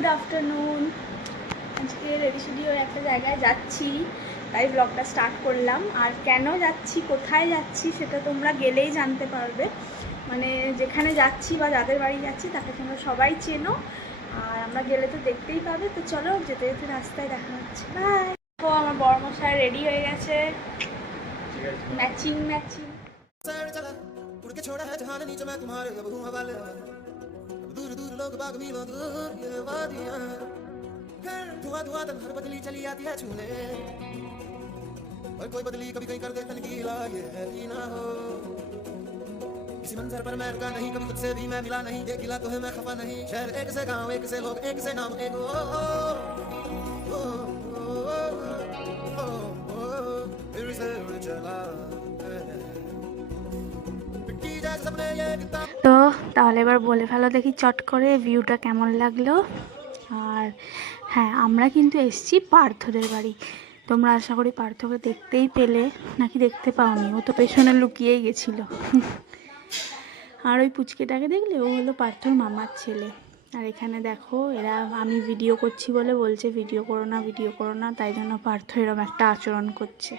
Good afternoon. আজকে ready সেডি হয়ে একটা জায়গায় যাচ্ছি, তাই ব্লগটা স্টার্ট করলাম। আর কেন যাচ্ছি, কোথায় যাচ্ছি সেটা তোমরা গেলেই জানতে পারবে। মানে যেখানে যাচ্ছি বা যাদের বাড়ি যাচ্ছি তাকে তোমরা সবাই চেনো, আর আমরা গেলে তো দেখতেই পাবে। তো চলো, যেতে যেতে রাস্তায় দেখা হচ্ছে। বাই। তো আমার বড়মশাই রেডি হয়ে গেছে, ম্যাচিং ম্যাচিং। दूर दूर लोग बाग मिलो दूर ये वादियां, धुआं धुआं तन्हार बदली चली आती है छूने, और कोई बदली कभी कहीं कर दे तनकीला, ये है कि ना हो। किसी मंजर पर मैं रुका नहीं, कभी तुझसे भी मैं मिला नहीं, ये गिला तो है मैं खफा नहीं। शहर एक से गांव, एक से लोग, एक से नाम, एक फिर से उड़ चला मिट्टी जैसे सपने ये किताब। তো তাহলে এবার বলে ফেলো দেখি চট করে ভিউটা কেমন লাগলো। আর হ্যাঁ, আমরা কিন্তু এসছি পার্থদের বাড়ি। তোমরা আশা করি পার্থকে দেখতেই পেলে, নাকি দেখতে পাওনি? ও তো পেছনে লুকিয়েই গেছিলো। আর ওই পুচকেটাকে দেখলে, ও হলো পার্থর মামার ছেলে। আর এখানে দেখো, এরা আমি ভিডিও করছি বলে বলছে ভিডিও করো না, ভিডিও করো না, তাই জন্য পার্থ এরকম একটা আচরণ করছে,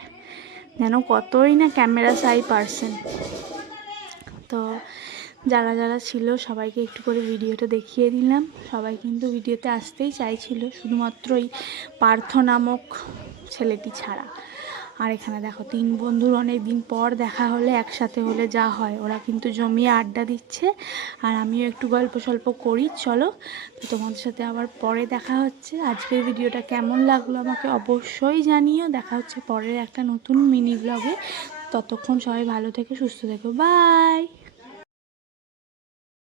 যেন কতই না ক্যামেরা সাই পার্সন। তো যারা যারা ছিল সবাইকে একটু করে ভিডিওটা দেখিয়ে দিলাম। সবাই কিন্তু ভিডিওতে আসতেই চাইছিল, শুধুমাত্র এই পার্থ নামক ছেলেটি ছাড়া। আর এখানে দেখো, তিন বন্ধুর অনেক দিন পর দেখা হলে, একসাথে হলে যা হয়, ওরা কিন্তু জমিয়ে আড্ডা দিচ্ছে, আর আমিও একটু গল্প সল্প করি। চলো, তো তোমাদের সাথে আবার পরে দেখা হচ্ছে। আজকের ভিডিওটা কেমন লাগলো আমাকে অবশ্যই জানিও। দেখা হচ্ছে পরের একটা নতুন মিনি ব্লগে। ততক্ষণ সবাই ভালো থেকো, সুস্থ থেকো, বাই।